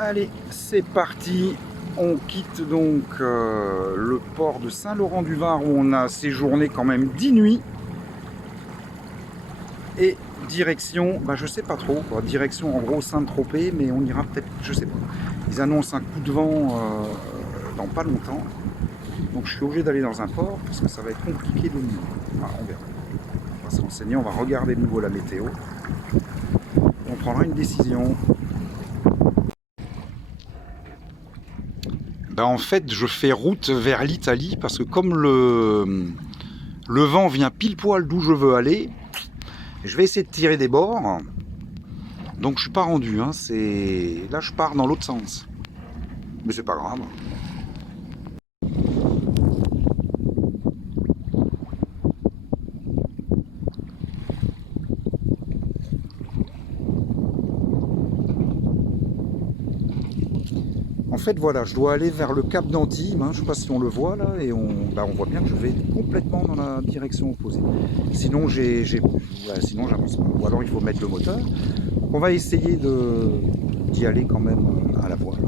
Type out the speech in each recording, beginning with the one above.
Allez, c'est parti. On quitte donc le port de Saint-Laurent-du-Var où on a séjourné quand même 10 nuits. Et direction, je sais pas trop, quoi. Direction en gros Saint-Tropez, mais on ira peut-être, je sais pas. Ils annoncent un coup de vent dans pas longtemps. Donc je suis obligé d'aller dans un port parce que ça va être compliqué de nuit. On verra. On va se renseigner, on va regarder de nouveau la météo. On prendra une décision. En fait, je fais route vers l'Italie parce que comme le vent vient pile poil d'où je veux aller, je vais essayer de tirer des bords. Donc je suis pas rendu. Là, je pars dans l'autre sens. Mais c'est pas grave. En fait, voilà, je dois aller vers le cap d'Antibes. Je ne sais pas si on le voit là, et on voit bien que je vais complètement dans la direction opposée. Sinon, sinon j'avance pas. Ou alors il faut mettre le moteur. On va essayer d'y aller quand même à la voile.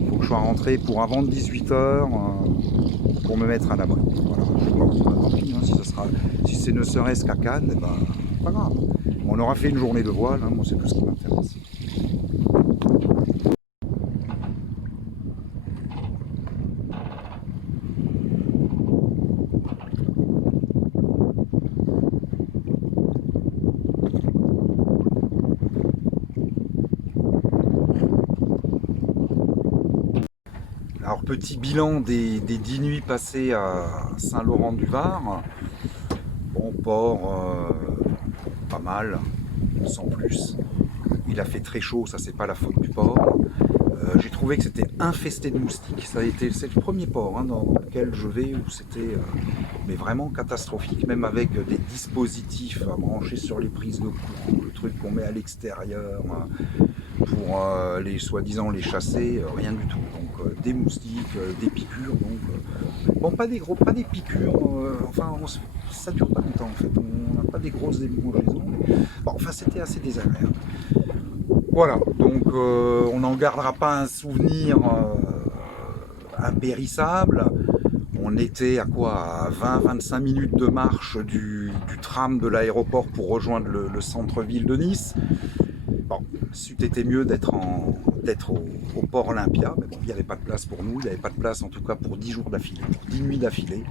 Il faut que je sois rentré pour avant 18h pour me mettre à l'abri. Voilà, tant pis, si c'est ne serait-ce qu'à Cannes, pas grave. On aura fait une journée de voile, moi c'est tout ce qui m'intéresse. Alors petit bilan des 10 nuits passées à Saint-Laurent-du-Var. Bon port, pas mal, sans plus. Il a fait très chaud, ça c'est pas la faute du port. J'ai trouvé que c'était infesté de moustiques. C'est le premier port dans lequel je vais où c'était mais vraiment catastrophique, même avec des dispositifs à brancher sur les prises de courant, le truc qu'on met à l'extérieur pour les soi-disant les chasser, rien du tout. Donc des moustiques, des piqûres. Donc bon, pas des piqûres. Ça dure pas longtemps en fait. On n'a pas des grosses démangeaisons. Bon, c'était assez désagréable. Voilà, donc on n'en gardera pas un souvenir impérissable. On était à quoi, à 20-25 minutes de marche du tram de l'aéroport pour rejoindre le centre-ville de Nice. Bon, c'eût été mieux d'être au port Olympia, mais bon, il n'y avait pas de place pour nous, il n'y avait pas de place en tout cas pour 10 jours d'affilée, pour 10 nuits d'affilée.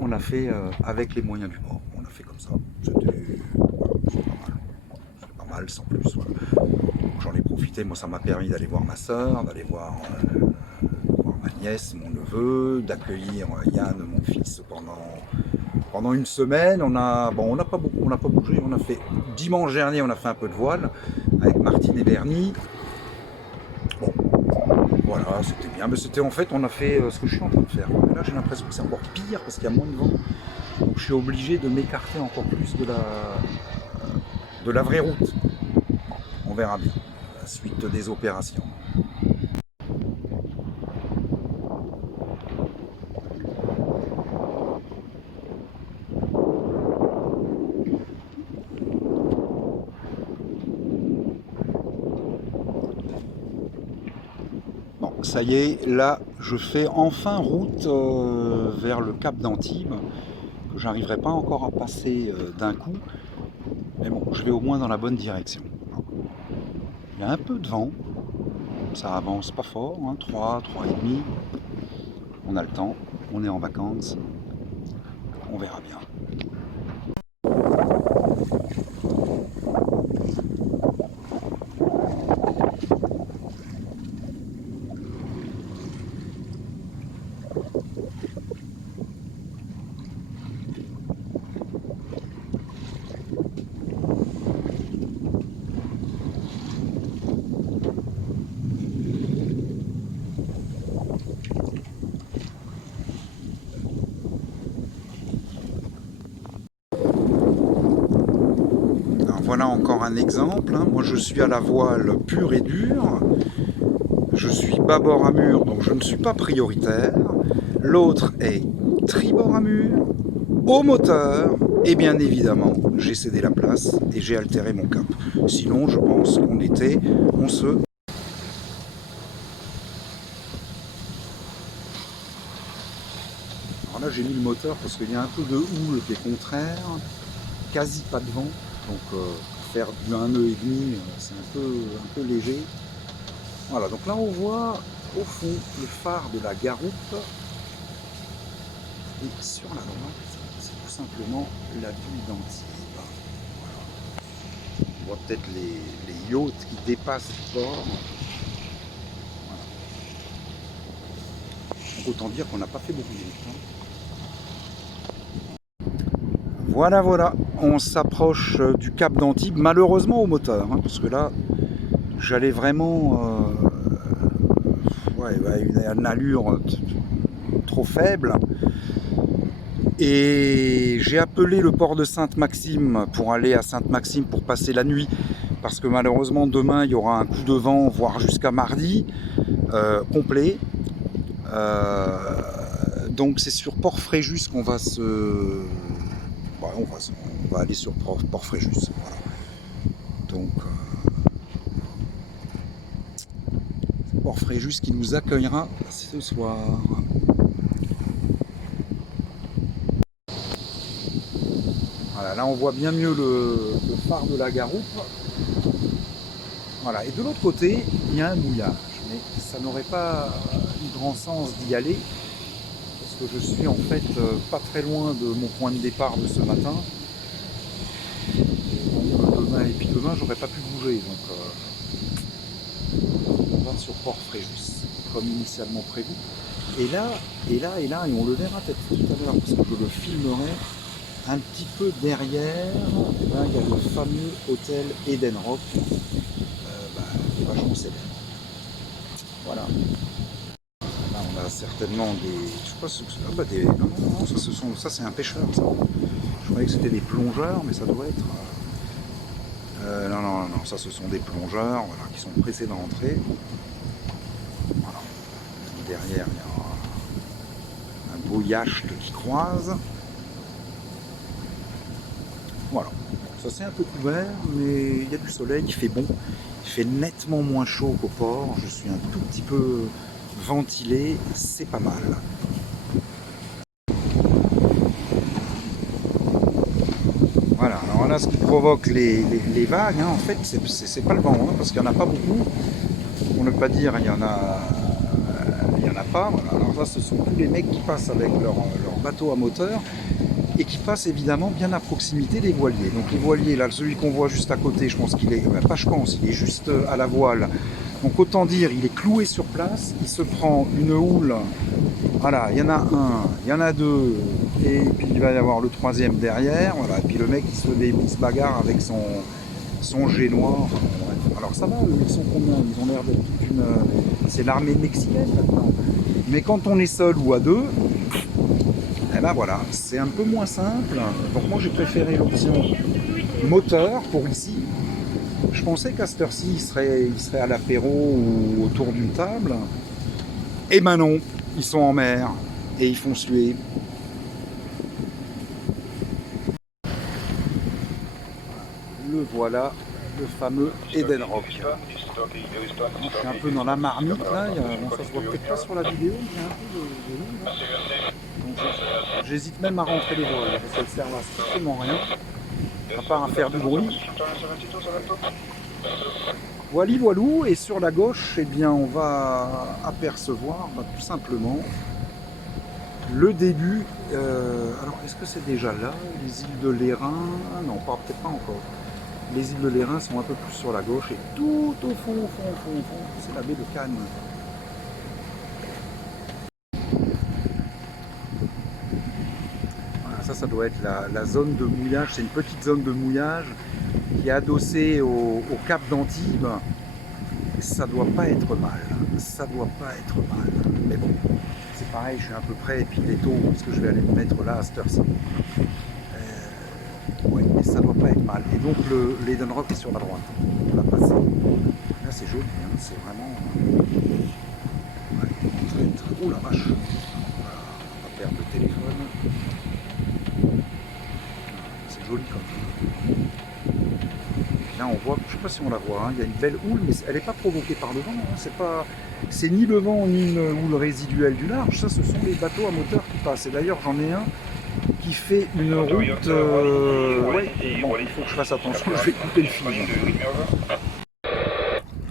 On a fait avec les moyens du bord, on a fait comme ça. C'était pas mal sans plus. Voilà. J'en ai profité, moi ça m'a permis d'aller voir ma soeur, d'aller voir ma nièce, mon neveu, d'accueillir Yann, mon fils, pendant une semaine. On n'a pas bougé, on a fait dimanche dernier, on a fait un peu de voile avec Martine et Bernie. Bon, voilà, c'était bien, mais c'était en fait, on a fait ce que je suis en train de faire. Mais là, j'ai l'impression que c'est encore pire parce qu'il y a moins de vent. Donc, je suis obligé de m'écarter encore plus de la vraie route. On verra bien la suite des opérations. Bon, ça y est, là, je fais enfin route vers le cap d'Antibes, que j'arriverai pas encore à passer d'un coup. Mais bon, je vais au moins dans la bonne direction. Il y a un peu de vent, ça avance pas fort, 3 et demi. On a le temps, on est en vacances, on verra bien. Voilà encore un exemple. Moi je suis à la voile pure et dure. Je suis bâbord à mur, donc je ne suis pas prioritaire. L'autre est tribord à mur, au moteur. Et bien évidemment, j'ai cédé la place et j'ai altéré mon cap. Sinon, je pense on se Là j'ai mis le moteur parce qu'il y a un peu de houle qui est contraire, quasi pas de vent, donc faire du 1 nœud et demi, c'est un peu léger. Voilà, donc là on voit au fond le phare de la Garoupe, et sur la droite c'est tout simplement la ville d'Antibes. Voilà. On voit peut-être les yachts qui dépassent le port. Voilà. Autant dire qu'on n'a pas fait beaucoup de route. Voilà, voilà, on s'approche du cap d'Antibes, malheureusement au moteur, hein, parce que là, j'allais vraiment une allure trop faible. Et j'ai appelé le port de Sainte-Maxime pour aller à Sainte-Maxime pour passer la nuit, parce que malheureusement demain il y aura un coup de vent, voire jusqu'à mardi, complet. Donc c'est sur Port-Fréjus qu'on va se... on va aller sur Port-Fréjus. Voilà. Donc Port-Fréjus qui nous accueillera ce soir. Voilà, là on voit bien mieux le phare de la Garoupe. Voilà, et de l'autre côté, il y a un mouillage, mais ça n'aurait pas eu grand sens d'y aller, parce que je suis en fait pas très loin de mon point de départ de ce matin. Donc demain, et puis demain, j'aurais pas pu bouger, donc on va sur Port-Fréjus, comme initialement prévu. Et là, et on le verra peut-être tout à l'heure, parce que je le filmerai, un petit peu derrière, là, il y a le fameux hôtel Eden Rock, qui est vachement célèbre. Voilà. Là, on a certainement des... Je crois que des... Non, ça c'est un pêcheur, ça. Je croyais que c'était des plongeurs, mais ça doit être... non, ça ce sont des plongeurs, voilà, qui sont pressés d'entrer. Voilà. Derrière, il y a un beau yacht qui croise. Voilà. Ça c'est un peu couvert, mais il y a du soleil, il fait bon. Il fait nettement moins chaud qu'au port. Je suis un tout petit peu ventilé, c'est pas mal. Voilà, alors là ce qui provoque les vagues, hein, en fait, c'est pas le vent, hein, parce qu'il n'y en a pas beaucoup. Pour ne pas dire, il y en a pas. Voilà. Alors là, ce sont tous les mecs qui passent avec leur bateau à moteur et qui passent évidemment bien à proximité des voiliers. Donc les voiliers, là, celui qu'on voit juste à côté, je pense qu'il est, il est juste à la voile. Donc autant dire, il est cloué sur place, il se prend une houle, voilà, il y en a un, il y en a deux, et puis il va y avoir le troisième derrière, voilà, et puis le mec il se bagarre avec son génois. Enfin, bref. Alors ça va, ils sont combien? Ils ont l'air d'être toute une... C'est l'armée mexicaine maintenant. Mais quand on est seul ou à deux, et ben voilà, c'est un peu moins simple. Donc moi j'ai préféré l'option moteur pour ici. Je pensais qu'à cette heure-ci il serait à l'apéro ou autour d'une table. Et ben non, ils sont en mer et ils font suer. Le voilà, le fameux Eden Rock. Je suis un peu dans la marmite là, bon, ça se voit peut-être pas sur la vidéo, mais il y a un peu de l'eau là. Donc j'hésite même à rentrer les voiles, ça ne sert à strictement rien, à part à faire du bruit. Voili voilou, et sur la gauche, eh bien, on va apercevoir tout simplement le début. Alors, est-ce que c'est déjà là, les îles de l'Airain? Non, peut-être pas encore. Les îles de l'Airain sont un peu plus sur la gauche, et tout au fond, c'est la baie de Cannes. Voilà, ça doit être la zone de mouillage. C'est une petite zone de mouillage qui est adossée au cap d'Antibes. Ça doit pas être mal. Ça doit pas être mal. Mais bon, c'est pareil, je suis un peu près, et puis il est tôt, parce que je vais aller me mettre là à cette heure-ci. Ouais, mais ça doit pas être mal. Et donc l'Eden Rock est sur la droite. On va passer. Là c'est joli, hein, c'est vraiment... Ouais, très, très... Oh la vache. Voilà, on va perdre le téléphone. C'est joli comme ça. Et puis là on voit, je sais pas si on la voit, hein. Il y a une belle houle, mais elle n'est pas provoquée par le vent. Hein. C'est ni le vent ni une houle résiduelle du large. Ça, ce sont les bateaux à moteur qui passent. Et d'ailleurs, j'en ai un qui fait une route. Ouais, bon, il faut que je fasse attention. Je vais couper le fil.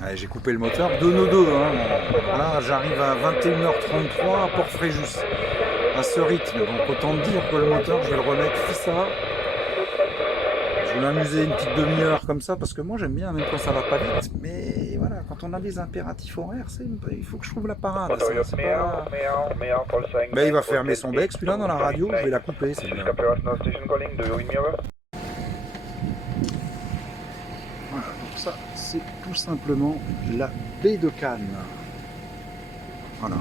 Ouais, j'ai coupé le moteur de nos deux. Hein. Là, j'arrive à 21h33 à Port-Fréjus. À ce rythme, donc autant dire que le moteur, je vais le remettre ça. Je vais m'amuser une petite demi-heure comme ça, parce que moi j'aime bien, même quand ça va pas vite. Mais voilà, quand on a des impératifs horaires, il faut que je trouve la parade. Ça, pas... Ben, il va fermer son bec, celui-là dans la radio, je vais la couper. Voilà, donc ça, c'est tout simplement la baie de Cannes. Voilà.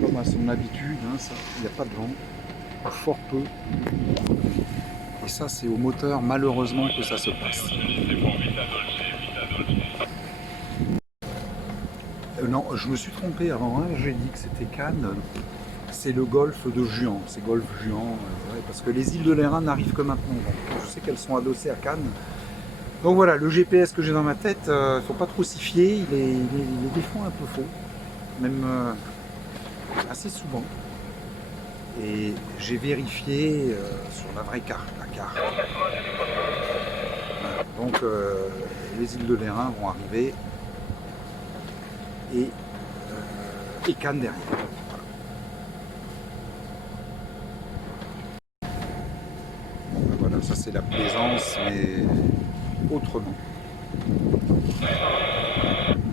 Comme à son habitude, hein, il n'y a pas de vent, fort peu. Et ça, c'est au moteur, malheureusement, que ça se passe. Non, je me suis trompé avant, hein, j'ai dit que c'était Cannes. C'est le golfe de Juan, c'est golfe Juan, ouais, parce que les îles de l'Airain n'arrivent que maintenant. Donc, je sais qu'elles sont adossées à Cannes. Donc voilà, le GPS que j'ai dans ma tête, il ne faut pas trop s'y fier, il est des fois un peu faux, même assez souvent. Et j'ai vérifié sur la vraie carte, Voilà. Donc les îles de l'Airain vont arriver et Cannes derrière. Bon, ben voilà, ça c'est la plaisance, mais autrement.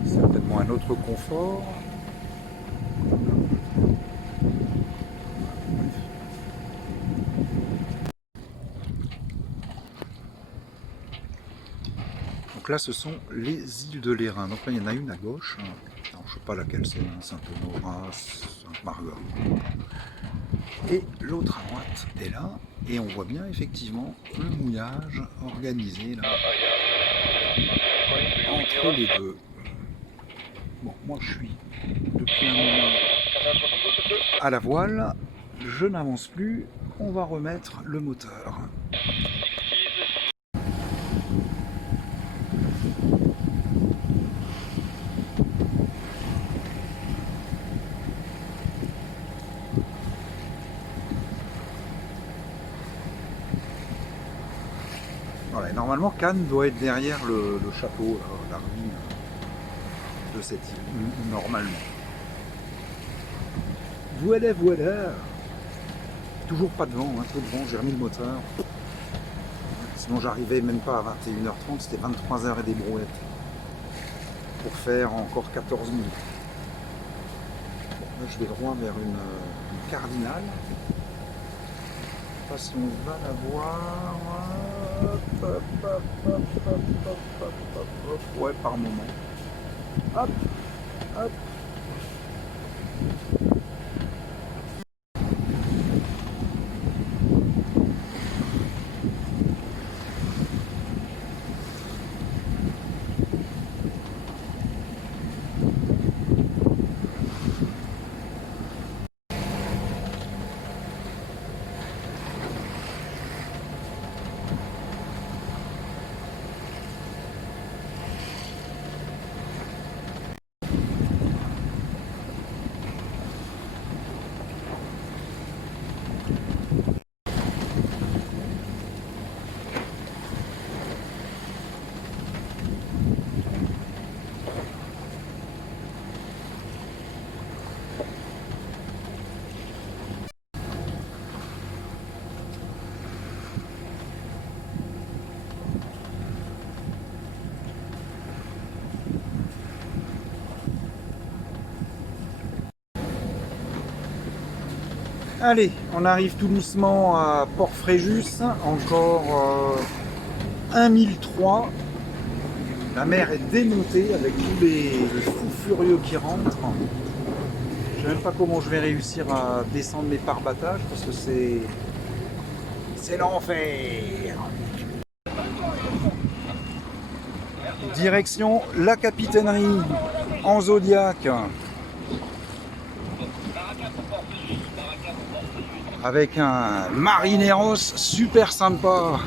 Certainement un autre confort. Donc là, ce sont les îles de l'Airain. Donc là, il y en a une à gauche. Alors, je ne sais pas laquelle c'est, Sainte-Honorat, Sainte-Marguerite. Et l'autre à droite est là. Et on voit bien effectivement le mouillage organisé là, entre les deux. Bon, moi je suis depuis un moment à la voile. Je n'avance plus. On va remettre le moteur. Voilà, normalement, Cannes doit être derrière le château, la ruine de cette île, normalement. Voilà, voilà. Toujours pas de vent, un peu de vent, j'ai remis le moteur. Sinon, j'arrivais même pas à 21h30, c'était 23h et des brouettes. Pour faire encore 14 minutes. Bon, là, je vais droit vers une cardinale. Je sais pas si on va la voir. Hop. Ouais, par moment. Hop. Allez, on arrive tout doucement à Port-Fréjus, encore 1003. La mer est démontée avec tous les fous furieux qui rentrent. Je ne sais même pas comment je vais réussir à descendre mes pare-battages parce que c'est l'enfer. Direction la capitainerie en Zodiac. Avec un Marineros super sympa.